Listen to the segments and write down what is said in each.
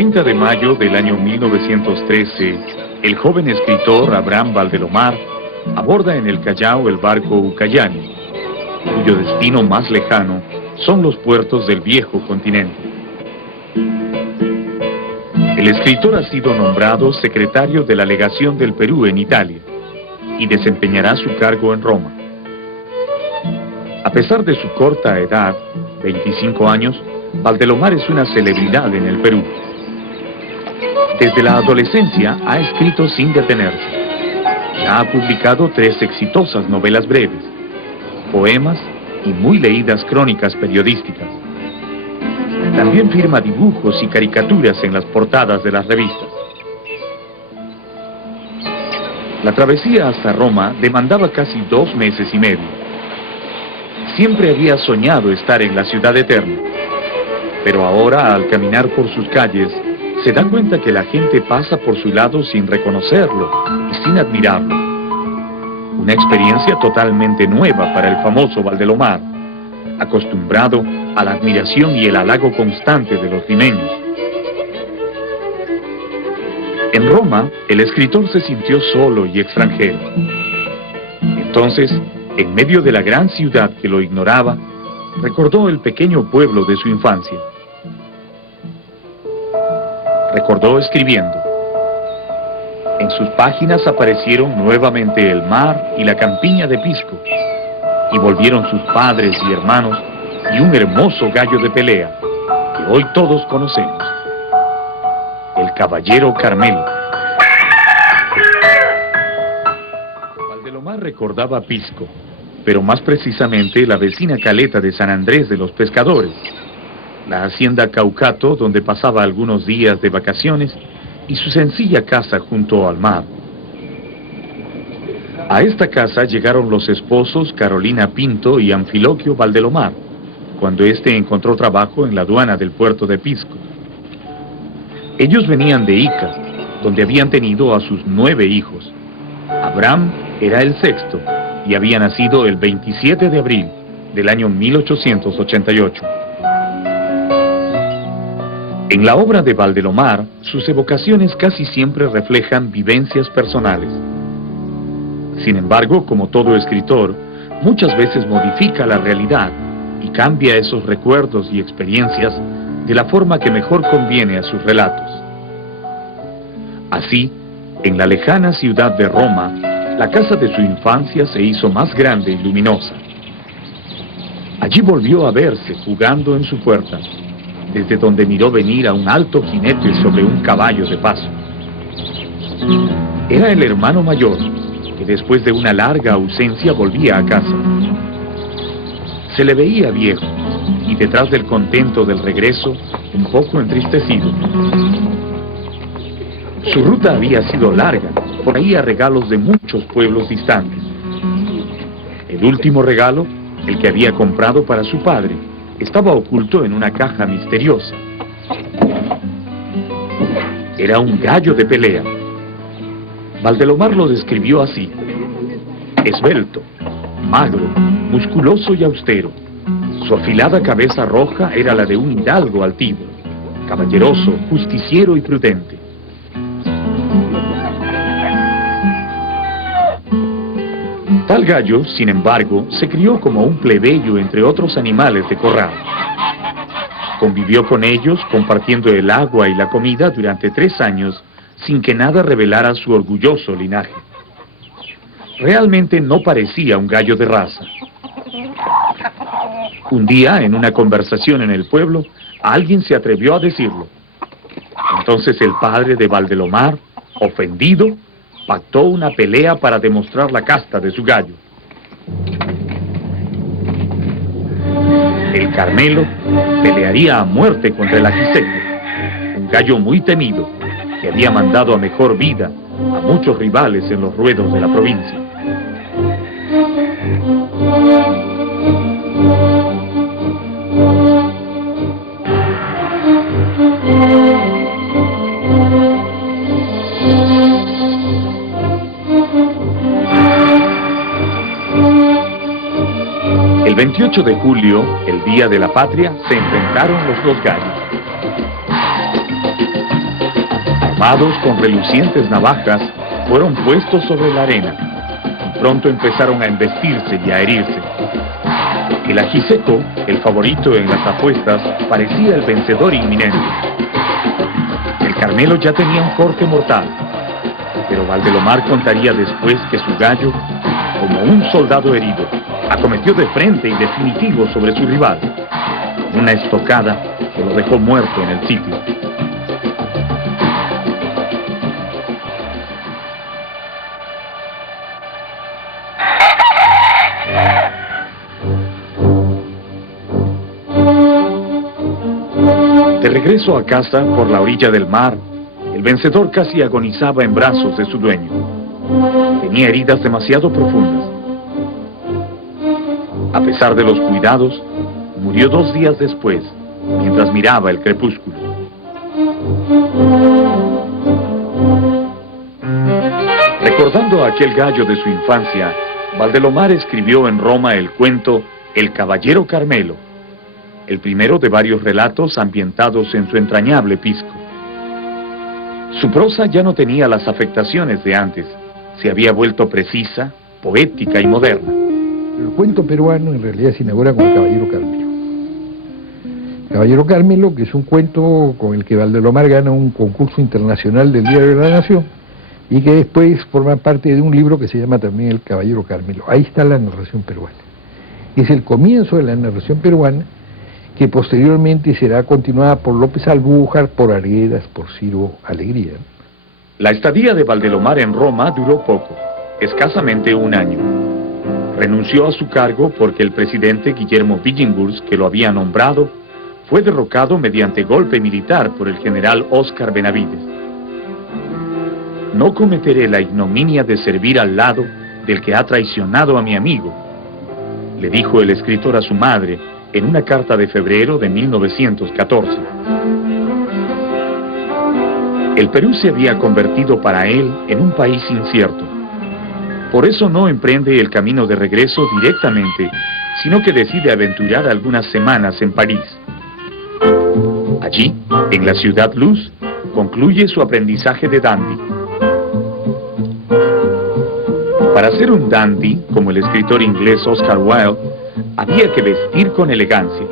30 de mayo del año 1913, el joven escritor Abraham Valdelomar aborda en el Callao el barco Ucayali, cuyo destino más lejano son los puertos del viejo continente. El escritor ha sido nombrado secretario de la Legación del Perú en Italia y desempeñará su cargo en Roma. A pesar de su corta edad, 25 años, Valdelomar es una celebridad en el Perú. Desde la adolescencia ha escrito sin detenerse. Ya ha publicado 3 exitosas novelas breves, poemas y muy leídas crónicas periodísticas. También firma dibujos y caricaturas en las portadas de las revistas. La travesía hasta Roma demandaba casi 2 meses y medio. Siempre había soñado estar en la ciudad eterna, pero ahora, al caminar por sus calles, se da cuenta que la gente pasa por su lado sin reconocerlo y sin admirarlo. Una experiencia totalmente nueva para el famoso Valdelomar, acostumbrado a la admiración y el halago constante de los limeños. En Roma, el escritor se sintió solo y extranjero. Entonces, en medio de la gran ciudad que lo ignoraba, recordó el pequeño pueblo de su infancia. Recordó escribiendo. En sus páginas aparecieron nuevamente el mar y la campiña de Pisco, y volvieron sus padres y hermanos y un hermoso gallo de pelea, que hoy todos conocemos, el caballero Carmelo. Valdelomar recordaba Pisco, pero más precisamente la vecina caleta de San Andrés de los Pescadores, la hacienda Caucato, donde pasaba algunos días de vacaciones, y su sencilla casa junto al mar. A esta casa llegaron los esposos Carolina Pinto y Anfiloquio Valdelomar, cuando éste encontró trabajo en la aduana del puerto de Pisco. Ellos venían de Ica, donde habían tenido a sus 9 hijos. Abraham era el 6º y había nacido el 27 de abril del año 1888. En la obra de Valdelomar, sus evocaciones casi siempre reflejan vivencias personales. Sin embargo, como todo escritor, muchas veces modifica la realidad y cambia esos recuerdos y experiencias de la forma que mejor conviene a sus relatos. Así, en la lejana ciudad de Roma, la casa de su infancia se hizo más grande y luminosa. Allí volvió a verse jugando en su puerta, desde donde miró venir a un alto jinete sobre un caballo de paso. Era el hermano mayor, que después de una larga ausencia volvía a casa. Se le veía viejo, y detrás del contento del regreso, un poco entristecido. Su ruta había sido larga, traía regalos de muchos pueblos distantes. El último regalo, el que había comprado para su padre, estaba oculto en una caja misteriosa. Era un gallo de pelea. Valdelomar lo describió así: esbelto, magro, musculoso y austero. Su afilada cabeza roja era la de un hidalgo altivo, caballeroso, justiciero y prudente. Tal gallo, sin embargo, se crió como un plebeyo entre otros animales de corral. Convivió con ellos, compartiendo el agua y la comida durante 3 años, sin que nada revelara su orgulloso linaje. Realmente no parecía un gallo de raza. Un día, en una conversación en el pueblo, alguien se atrevió a decirlo. Entonces el padre de Valdelomar, ofendido, pactó una pelea para demostrar la casta de su gallo. El Carmelo pelearía a muerte contra el Ajiseco, un gallo muy temido que había mandado a mejor vida a muchos rivales en los ruedos de la provincia. El 28 de julio, el Día de la Patria, se enfrentaron los 2 gallos. armados con relucientes navajas, fueron puestos sobre la arena y pronto empezaron a embestirse y a herirse. El ajiseco, el favorito en las apuestas, parecía el vencedor inminente. El Carmelo ya tenía un corte mortal, pero Valdelomar contaría después que su gallo, como un soldado herido, acometió de frente y definitivo sobre su rival, con una estocada que lo dejó muerto en el sitio. De regreso a casa por la orilla del mar, el vencedor casi agonizaba en brazos de su dueño. Tenía heridas demasiado profundas. A pesar de los cuidados, murió 2 días después, mientras miraba el crepúsculo. Recordando a aquel gallo de su infancia, Valdelomar escribió en Roma el cuento El Caballero Carmelo, el primero de varios relatos ambientados en su entrañable Pisco. Su prosa ya no tenía las afectaciones de antes, se había vuelto precisa, poética y moderna. El cuento peruano en realidad se inaugura con El Caballero Carmelo. Caballero Carmelo, que es un cuento con el que Valdelomar gana un concurso internacional del Diario de la Nación y que después forma parte de un libro que se llama también El Caballero Carmelo. Ahí está la narración peruana. Es el comienzo de la narración peruana, que posteriormente será continuada por López Albújar, por Arguedas, por Ciro Alegría. La estadía de Valdelomar en Roma duró poco, escasamente 1 año. Renunció a su cargo porque el presidente Guillermo Billinghurst, que lo había nombrado, fue derrocado mediante golpe militar por el general Óscar Benavides. No cometeré la ignominia de servir al lado del que ha traicionado a mi amigo, le dijo el escritor a su madre en una carta de febrero de 1914. El Perú se había convertido para él en un país incierto. Por eso no emprende el camino de regreso directamente, sino que decide aventurar algunas semanas en París. Allí, en la Ciudad Luz, concluye su aprendizaje de dandy. Para ser un dandy, como el escritor inglés Oscar Wilde, había que vestir con elegancia,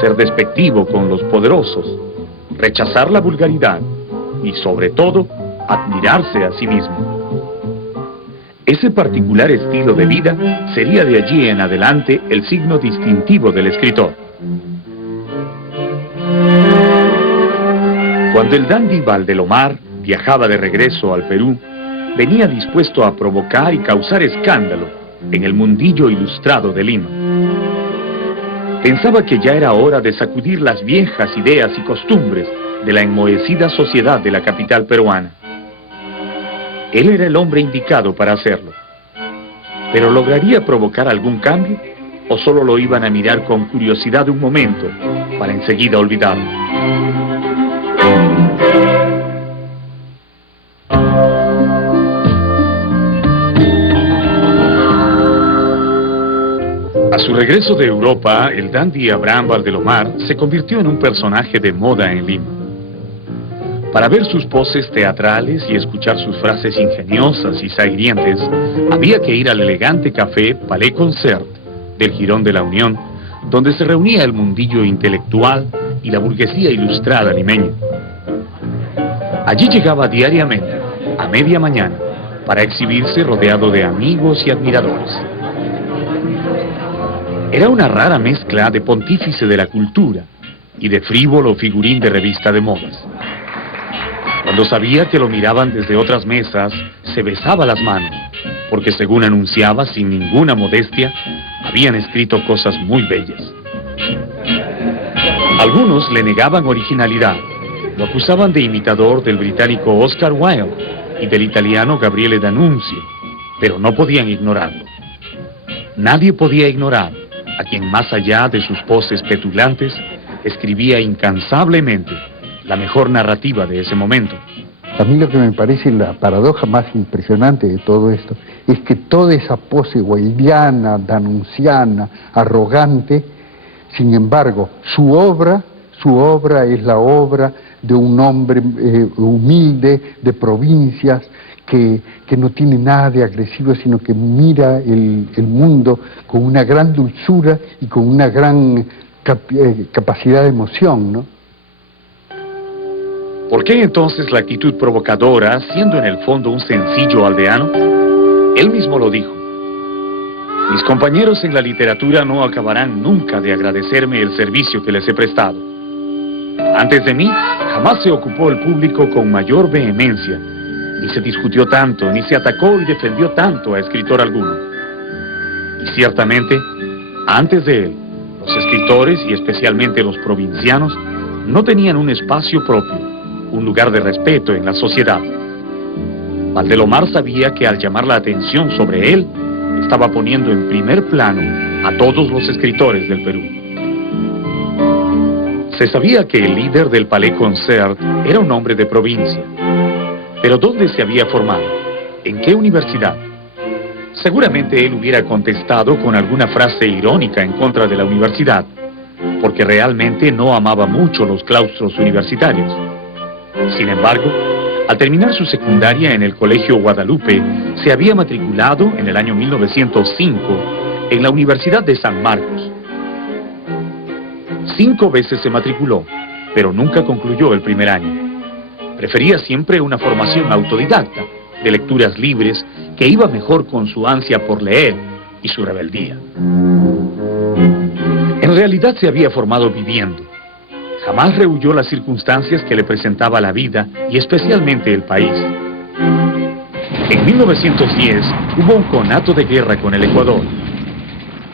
ser despectivo con los poderosos, rechazar la vulgaridad y, sobre todo, admirarse a sí mismo. Ese particular estilo de vida sería de allí en adelante el signo distintivo del escritor. Cuando el dandy Valdelomar viajaba de regreso al Perú, venía dispuesto a provocar y causar escándalo en el mundillo ilustrado de Lima. Pensaba que ya era hora de sacudir las viejas ideas y costumbres de la enmohecida sociedad de la capital peruana. Él era el hombre indicado para hacerlo. ¿Pero lograría provocar algún cambio? ¿O solo lo iban a mirar con curiosidad un momento, para enseguida olvidarlo? A su regreso de Europa, el dandy Abraham Valdelomar se convirtió en un personaje de moda en Lima. Para ver sus poses teatrales y escuchar sus frases ingeniosas y sangrientes, había que ir al elegante café Palais Concert del Jirón de la Unión, donde se reunía el mundillo intelectual y la burguesía ilustrada limeña. Allí llegaba diariamente, a media mañana, para exhibirse rodeado de amigos y admiradores. Era una rara mezcla de pontífice de la cultura y de frívolo figurín de revista de modas. Cuando sabía que lo miraban desde otras mesas, se besaba las manos, porque según anunciaba sin ninguna modestia, habían escrito cosas muy bellas. Algunos le negaban originalidad, lo acusaban de imitador del británico Oscar Wilde y del italiano Gabriele D'Annunzio, pero no podían ignorarlo. Nadie podía ignorar a quien, más allá de sus poses petulantes, escribía incansablemente la mejor narrativa de ese momento. A mí lo que me parece la paradoja más impresionante de todo esto es que toda esa pose wildiana, danunciana, arrogante, sin embargo, su obra es la obra de un hombre humilde, de provincias, que no tiene nada de agresivo, sino que mira el mundo con una gran dulzura y con una gran capacidad de emoción, ¿no? ¿Por qué entonces la actitud provocadora, siendo en el fondo un sencillo aldeano? Él mismo lo dijo. Mis compañeros en la literatura no acabarán nunca de agradecerme el servicio que les he prestado. Antes de mí, jamás se ocupó el público con mayor vehemencia, ni se discutió tanto, ni se atacó y defendió tanto a escritor alguno. Y ciertamente, antes de él, los escritores, y especialmente los provincianos, no tenían un espacio propio, un lugar de respeto en la sociedad. Valdelomar sabía que al llamar la atención sobre él, estaba poniendo en primer plano a todos los escritores del Perú. Se sabía que el líder del Palais Concert era un hombre de provincia. Pero ¿dónde se había formado? ¿En qué universidad? Seguramente él hubiera contestado con alguna frase irónica en contra de la universidad, porque realmente no amaba mucho los claustros universitarios. Sin embargo, al terminar su secundaria en el Colegio Guadalupe, se había matriculado en el año 1905 en la Universidad de San Marcos. 5 veces se matriculó, pero nunca concluyó el primer año. Prefería siempre una formación autodidacta, de lecturas libres, que iba mejor con su ansia por leer y su rebeldía. En realidad se había formado viviendo. Jamás rehuyó las circunstancias que le presentaba la vida y especialmente el país. En 1910 hubo un conato de guerra con el Ecuador.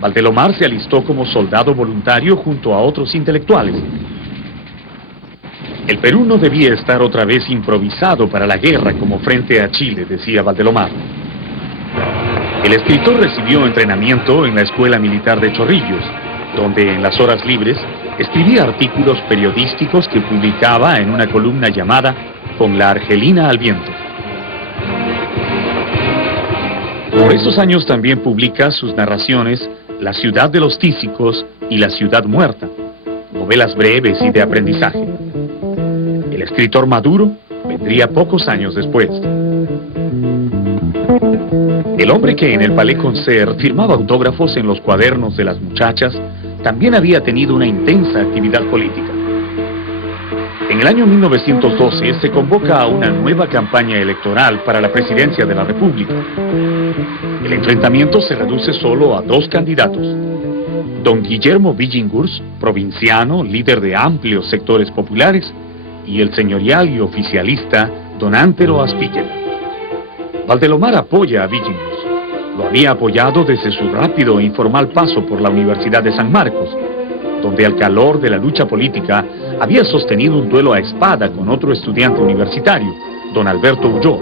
Valdelomar se alistó como soldado voluntario junto a otros intelectuales. El Perú no debía estar otra vez improvisado para la guerra como frente a Chile, decía Valdelomar. El escritor recibió entrenamiento en la Escuela Militar de Chorrillos, donde en las horas libres escribía artículos periodísticos que publicaba en una columna llamada Con la Argelina al Viento. Por esos años también publica sus narraciones La Ciudad de los Tísicos y La Ciudad Muerta, novelas breves y de aprendizaje. El escritor maduro vendría pocos años después. El hombre que en el Palais Concert firmaba autógrafos en los cuadernos de las muchachas también había tenido una intensa actividad política. En el año 1912 se convoca a una nueva campaña electoral para la presidencia de la República. El enfrentamiento se reduce solo a 2 candidatos. Don Guillermo Villingurs, provinciano, líder de amplios sectores populares, y el señorial y oficialista don Antero Aspílleda. Valdelomar apoya a Villingurs. Lo había apoyado desde su rápido e informal paso por la Universidad de San Marcos, donde al calor de la lucha política había sostenido un duelo a espada con otro estudiante universitario, don Alberto Ulloa.